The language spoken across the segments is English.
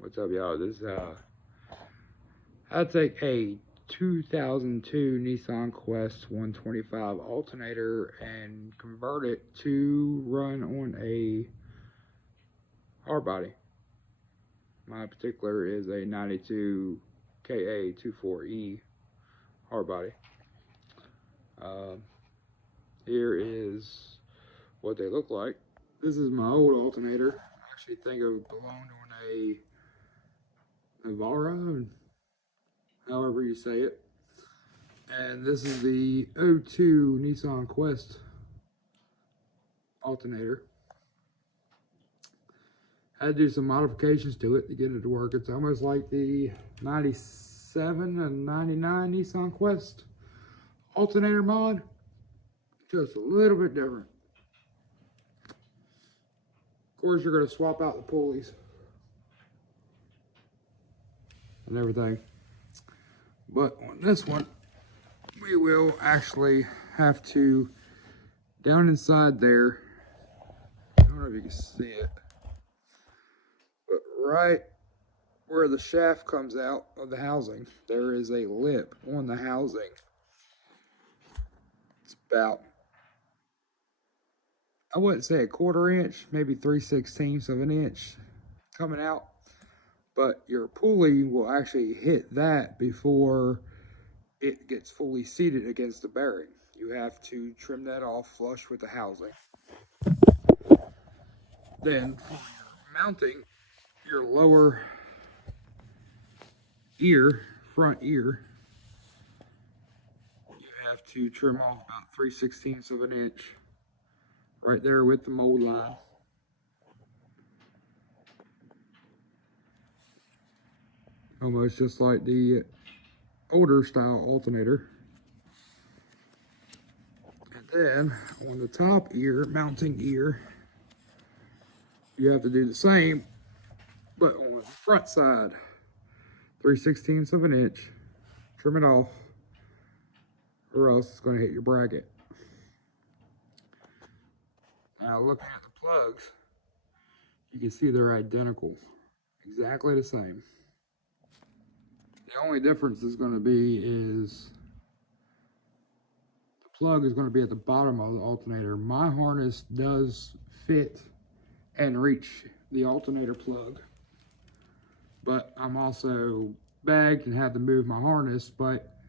What's up, y'all? This is I take a 2002 Nissan Quest 125 alternator and convert it to run on a hardbody. My particular is a 92 KA24E hardbody. Here is what they look like. This is my old alternator. I actually think it belonged on a Navara, however you say it. And this is the 02 Nissan Quest alternator. I had to do some modifications to it to get it to work. It's almost like the 97 and 99 Nissan Quest alternator mod, just a little bit different. Of course, you're going to swap out the pulleys and everything. But on this one, we will actually have to, down inside there, I don't know if you can see it, but right where the shaft comes out of the housing, there is a lip on the housing. It's about, I wouldn't say a quarter inch, maybe 3/16 of an inch coming out. But your pulley will actually hit that before it gets fully seated against the bearing. You have to trim that off flush with the housing. Then for your mounting your lower ear, front ear, you have to trim off about 3/16 of an inch right there with the mold line. Almost just like the older style alternator. And then on the top ear, mounting ear, you have to do the same, but on the front side, 3/16 of an inch, trim it off, or else it's going to hit your bracket. Now looking at the plugs, you can see they're identical, exactly the same. The only difference is going to be is the plug is going to be at the bottom of the alternator. My harness does fit and reach the alternator plug, but I'm also bagged and had to move my harness, but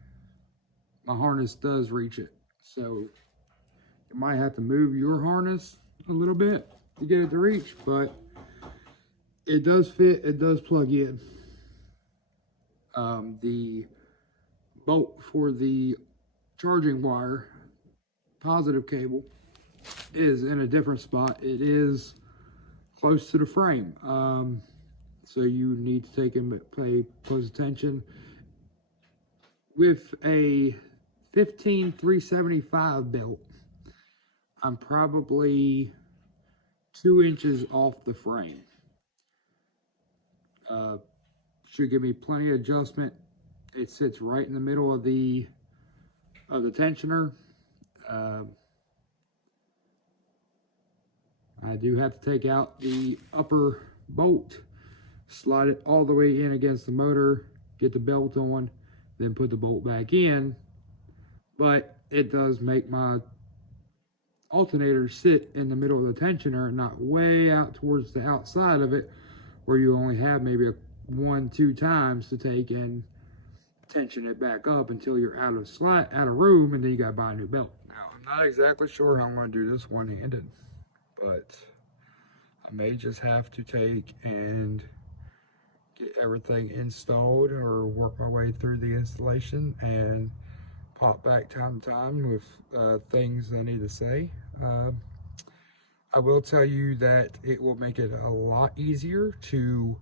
my harness does reach it. So you might have to move your harness a little bit to get it to reach, but it does fit, it does plug in. The bolt for the charging wire, positive cable, is in a different spot. It is close to the frame. So you need to pay close attention. With a 15-375 belt, I'm probably 2 inches off the frame. Should give me plenty of adjustment. It sits right in the middle of the tensioner. I do have to take out the upper bolt, slide it all the way in against the motor, get the belt on, then put the bolt back in. But it does make my alternator sit in the middle of the tensioner and not way out towards the outside of it, where you only have maybe 1-2 times to take and tension it back up until you're out of room, and then you gotta buy a new belt. Now, I'm not exactly sure how I'm gonna do this one-handed, but I may just have to take and get everything installed or work my way through the installation and pop back time to time with things I need to say. I will tell you that it will make it a lot easier to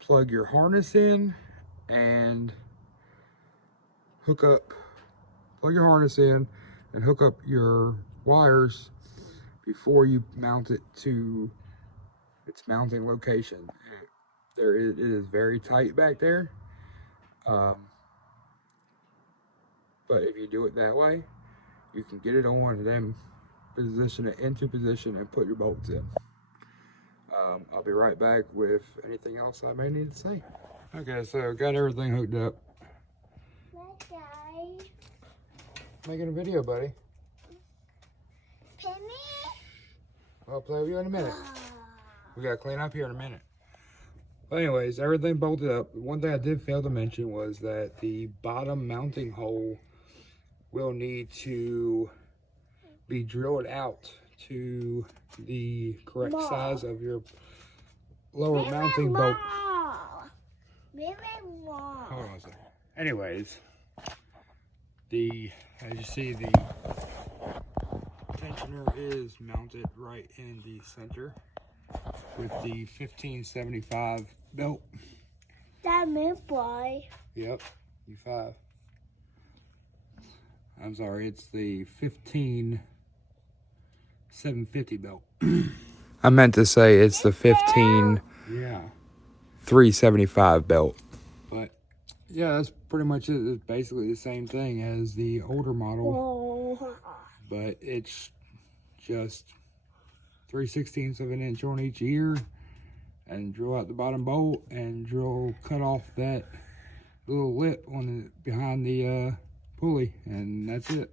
plug your harness in and plug your harness in and hook up your wires before you mount it to its mounting location. It is very tight back there. But if you do it that way, you can get it on and then position it into position and put your bolts in. I'll be right back with anything else I may need to say. Okay, so got everything hooked up. Okay. Making a video, buddy. Penny? I'll play with you in a minute. We gotta clean up here in a minute. But anyways, everything bolted up. One thing I did fail to mention was that the bottom mounting hole will need to be drilled out to the correct size of your lower mounting bolt. Hold on a second. Anyways, as you see, the tensioner is mounted right in the center with the 1575 belt. That means boy. Yep, U5. I'm sorry, it's the 15750 belt. I meant to say it's the 15375 belt. But yeah, that's pretty much it. It's basically the same thing as the older model. But it's just 3/16 of an inch on each ear, and drill out the bottom bolt and cut off that little lip on behind the pulley, and that's it.